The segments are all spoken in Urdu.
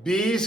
20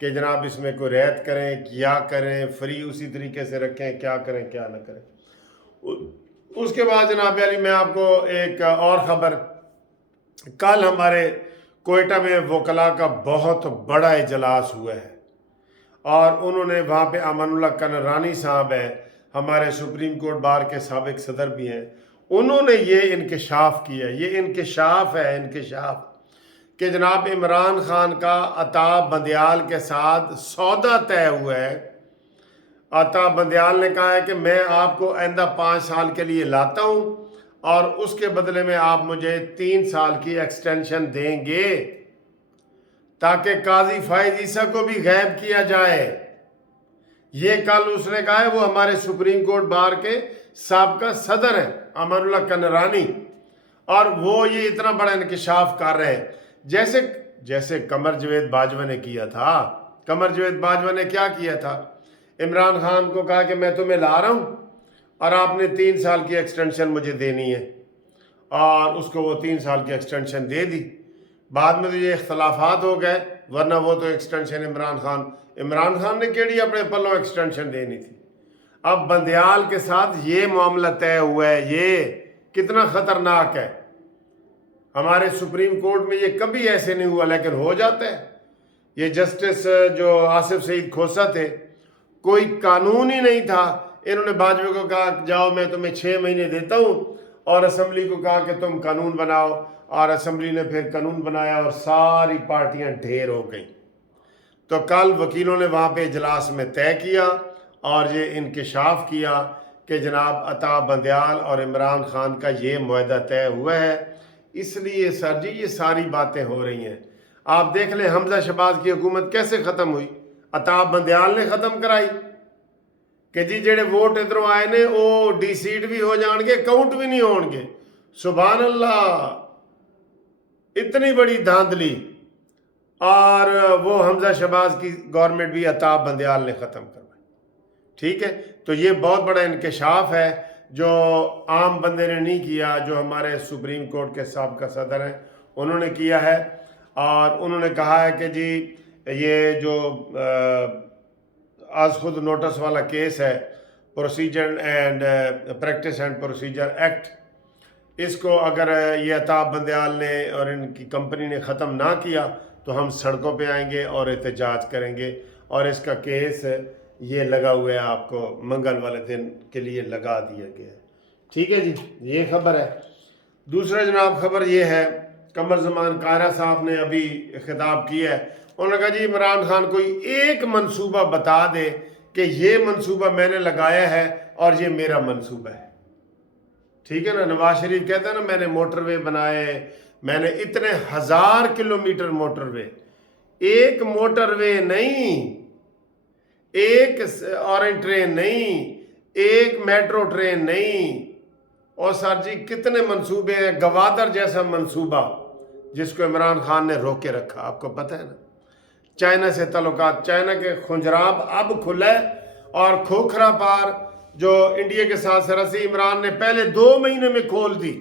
کہ جناب اس میں کوئی رعایت کریں، کیا کریں، فری اسی طریقے سے رکھیں، کیا کریں کیا نہ کریں۔ اس کے بعد جناب علی میں آپ کو ایک اور خبر، کل ہمارے کوئٹہ میں وکلاء کا بہت بڑا اجلاس ہوا ہے، اور انہوں نے وہاں پہ امان اللہ کنرانی صاحب ہیں، ہمارے سپریم کورٹ بار کے سابق صدر بھی ہیں، انہوں نے یہ انکشاف کیا، یہ انکشاف ہے، انکشاف کہ جناب عمران خان کا عطا بندیال کے ساتھ سودا طے ہوا ہے۔ عطا بندیال نے کہا ہے کہ میں آپ کو آئندہ 5 سال کے لیے لاتا ہوں، اور اس کے بدلے میں آپ مجھے 3 سال کی ایکسٹینشن دیں گے تاکہ قاضی فائز عیسیٰ کو بھی غائب کیا جائے۔ یہ کل اس نے کہا ہے، وہ ہمارے سپریم کورٹ بار کے سابقہ صدر ہیں امان اللہ کنرانی، اور وہ یہ اتنا بڑا انکشاف کر رہے ہیں، جیسے قمر جاوید باجوہ نے کیا تھا۔ قمر جاوید باجوہ نے کیا کیا تھا؟ عمران خان کو کہا کہ میں تمہیں لا رہا ہوں اور آپ نے 3 سال کی ایکسٹینشن مجھے دینی ہے، اور اس کو وہ 3 سال کی ایکسٹینشن دے دی۔ بعد میں تو یہ اختلافات ہو گئے، ورنہ وہ تو ایکسٹینشن عمران خان نے کیڑی اپنے پلوں ایکسٹینشن دینی تھی۔ اب بندیال کے ساتھ یہ معاملہ طے ہوا ہے، یہ کتنا خطرناک ہے۔ ہمارے سپریم کورٹ میں یہ کبھی ایسے نہیں ہوا، لیکن ہو جاتا ہے۔ یہ جسٹس جو آصف سعید کھوسہ تھے، کوئی قانون ہی نہیں تھا، انہوں نے باجوہ کو کہا جاؤ میں تمہیں 6 مہینے دیتا ہوں، اور اسمبلی کو کہا کہ تم قانون بناؤ، اور اسمبلی نے پھر قانون بنایا اور ساری پارٹیاں ڈھیر ہو گئیں۔ تو کل وکیلوں نے وہاں پہ اجلاس میں طے کیا اور یہ انکشاف کیا کہ جناب عطا بندیال اور عمران خان کا یہ معاہدہ طے ہوا ہے۔ اس لیے سر جی یہ ساری باتیں ہو رہی ہیں۔ آپ دیکھ لیں حمزہ شہباز کی حکومت کیسے ختم ہوئی، عطا بندیال نے ختم کرائی کہ جی جڑے ووٹ ادھروں آئے نے وہ ڈی سیٹ بھی ہو جان گے، کاؤنٹ بھی نہیں ہون گے۔ سبحان اللہ، اتنی بڑی دھاندلی، اور وہ حمزہ شہباز کی گورنمنٹ بھی عطا بندیال نے ختم کروائی۔ ٹھیک ہے، تو یہ بہت بڑا انکشاف ہے جو عام بندے نے نہیں کیا، جو ہمارے سپریم کورٹ کے سابقہ صدر ہیں انہوں نے کیا ہے، اور انہوں نے کہا ہے کہ جی یہ جو آج خود نوٹس والا کیس ہے، procedure and practice and procedure act, اس کو اگر یہ عطا بندیال نے اور ان کی کمپنی نے ختم نہ کیا تو ہم سڑکوں پہ آئیں گے اور احتجاج کریں گے، اور اس کا کیس یہ لگا ہوا ہے، آپ کو منگل والے دن کے لیے لگا دیا گیا ہے۔ ٹھیک ہے جی، یہ خبر ہے۔ دوسرا جناب خبر یہ ہے، قمر زمان قاہرہ صاحب نے ابھی خطاب کیا ہے، انہوں نے کہا جی عمران خان کوئی ایک منصوبہ بتا دے کہ یہ منصوبہ میں نے لگایا ہے اور یہ میرا منصوبہ ہے۔ ٹھیک ہے نا، نواز شریف کہتا ہے نا میں نے موٹر وے بنائے، میں نے اتنے 1000 کلومیٹر موٹر وے، ایک موٹر وے نہیں، ایک اورنج ٹرین نہیں، ایک میٹرو ٹرین نہیں، اور سر جی کتنے منصوبے ہیں، گوادر جیسا منصوبہ جس کو عمران خان نے روک کے رکھا، آپ کو پتہ ہے نا، چائنا سے تعلقات، چائنا کے خنجراب اب کھلے، اور کھوکھرا پار جو انڈیا کے ساتھ سرحدی عمران نے پہلے 2 مہینے میں کھول دی۔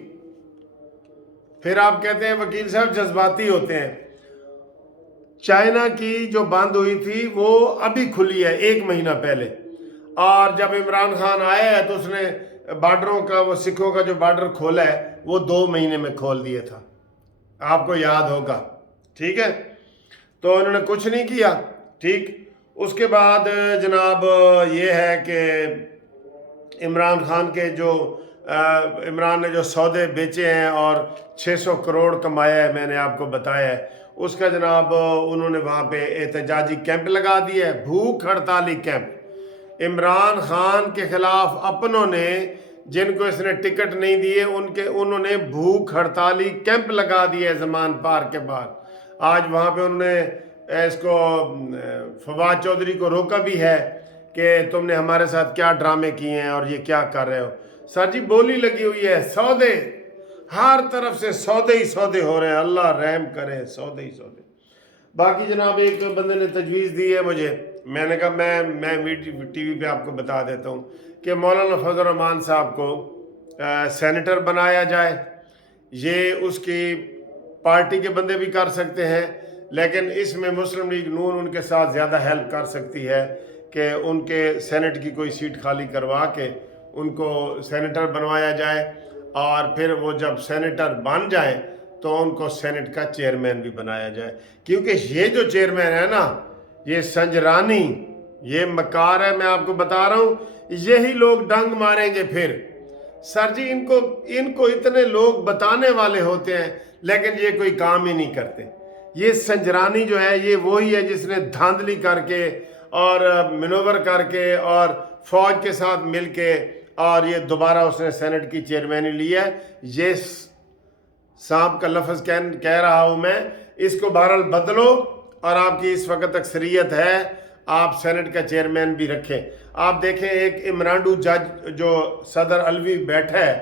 پھر آپ کہتے ہیں وکیل صاحب جذباتی ہوتے ہیں، چائنا کی جو بند ہوئی تھی وہ ابھی کھلی ہے 1 مہینہ پہلے، اور جب عمران خان آیا ہے تو اس نے بارڈروں کا، وہ سکھوں کا جو بارڈر کھولا ہے وہ 2 مہینے میں کھول دیا تھا، آپ کو یاد ہوگا۔ ٹھیک ہے، تو انہوں نے کچھ نہیں کیا۔ ٹھیک، اس کے بعد جناب یہ ہے کہ عمران خان کے جو عمران نے جو سودے بیچے ہیں اور 600 کروڑ کمایا ہے، میں نے آپ کو بتایا ہے، اس کا جناب انہوں نے وہاں پہ احتجاجی کیمپ لگا دیا ہے، بھوک ہڑتالی کیمپ۔ عمران خان کے خلاف اپنوں نے، جن کو اس نے ٹکٹ نہیں دیے، انہوں نے بھوک ہڑتالی کیمپ لگا دیا ہے زمان پارک کے بعد۔ آج وہاں پہ انہوں نے اس کو فواد چودھری کو روکا بھی ہے کہ تم نے ہمارے ساتھ کیا ڈرامے کیے ہیں اور یہ کیا کر رہے ہو۔ سر جی بولی لگی ہوئی ہے، سودے، ہر طرف سے سودے ہی سودے ہو رہے ہیں، اللہ رحم کرے، سودے ہی سودے۔ باقی جناب ایک بندے نے تجویز دی ہے مجھے، میں نے کہا میں ٹی وی پہ آپ کو بتا دیتا ہوں کہ مولانا فضل الرحمان صاحب کو سینیٹر بنایا جائے۔ یہ اس کی پارٹی کے بندے بھی کر سکتے ہیں، لیکن اس میں مسلم لیگ نون ان کے ساتھ زیادہ ہیلپ کر سکتی ہے کہ ان کے سینٹ کی کوئی سیٹ خالی کروا کے ان کو سینیٹر بنوایا جائے، اور پھر وہ جب سینیٹر بن جائیں تو ان کو سینٹ کا چیئرمین بھی بنایا جائے، کیونکہ یہ جو چیئرمین ہے نا، یہ سنجرانی، یہ مکار ہے، میں آپ کو بتا رہا ہوں، یہی لوگ ڈنگ ماریں گے پھر۔ سر جی ان کو اتنے لوگ بتانے والے ہوتے ہیں لیکن یہ کوئی کام ہی نہیں کرتے۔ یہ سنجرانی جو ہے یہ وہی ہے جس نے دھاندلی کر کے اور منور کر کے اور فوج کے ساتھ مل کے اور یہ دوبارہ اس نے سینٹ کی چیئرمینی لی ہے۔ یہ سانپ کا لفظ کہہ رہا ہوں میں، اس کو بہرحال بدلو، اور آپ کی اس وقت اکثریت ہے، آپ سینٹ کا چیئرمین بھی رکھیں۔ آپ دیکھیں ایک عمرانڈو جج جو صدر علوی بیٹھا ہے،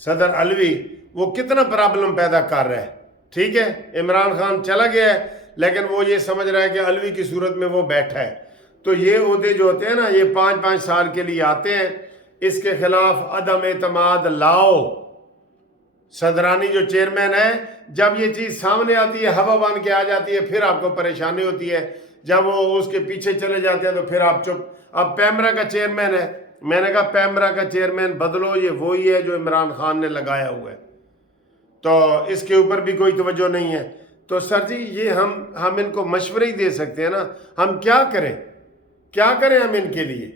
صدر علوی، وہ کتنا پرابلم پیدا کر رہا ہے، ٹھیک ہے؟ عمران خان چلا گیا ہے لیکن وہ یہ سمجھ رہا ہے کہ علوی کی صورت میں وہ بیٹھا ہے۔ تو یہ عہدے جو ہوتے ہیں نا، یہ 5-5 سال کے لیے آتے ہیں، اس کے خلاف عدم اعتماد لاؤ۔ صدرانی جو چیئرمین ہے، جب یہ چیز سامنے آتی ہے، ہوا بن کے آ جاتی ہے، پھر آپ کو پریشانی ہوتی ہے، جب وہ اس کے پیچھے چلے جاتے ہیں تو پھر آپ چپ۔ اب پیمرا کا چیئرمین ہے، میں نے کہا پیمرا کا چیئرمین بدلو، یہ وہی ہے جو عمران خان نے لگایا ہوا ہے، تو اس کے اوپر بھی کوئی توجہ نہیں ہے۔ تو سر جی یہ ہم ان کو مشورے ہی دے سکتے ہیں نا، ہم کیا کریں ہم ان کے لیے؟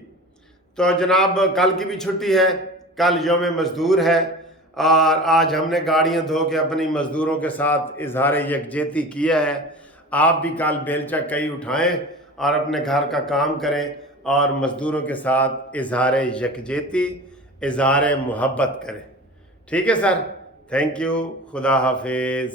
تو جناب کل کی بھی چھٹی ہے، کل یوم مزدور ہے، اور آج ہم نے گاڑیاں دھو کے اپنی مزدوروں کے ساتھ اظہار یکجہتی کیا ہے۔ آپ بھی کل بیلچہ کئی اٹھائیں اور اپنے گھر کا کام کریں اور مزدوروں کے ساتھ اظہار یکجہتی، اظہار محبت کریں، ٹھیک ہے سر؟ تھینک یو، خدا حافظ۔